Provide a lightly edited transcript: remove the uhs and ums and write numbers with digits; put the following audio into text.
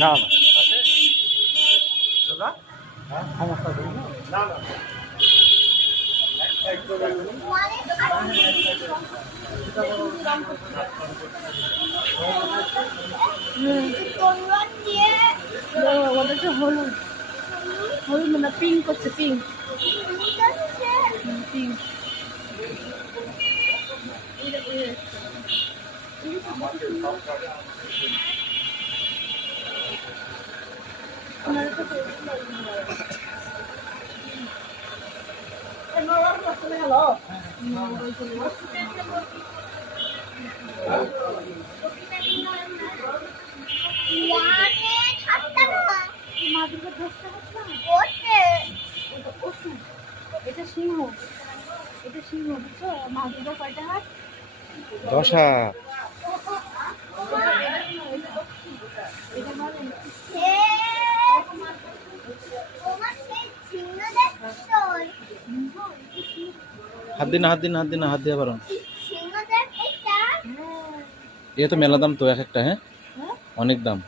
না না সমস্যা না না ওটা তো হলুদ হলুদ না পিঙ্ক করছে পিঙ্ক পিঙ্ক এটা সিংহ এটা সিংহ বুঝছো মা দুর্গা কয়টা হাত 10 হাত এটা মানে হাত দিন হাত দিয়ে পারো ये तो मेला दाम तो एक একটা হ্যাঁ অনেক দাম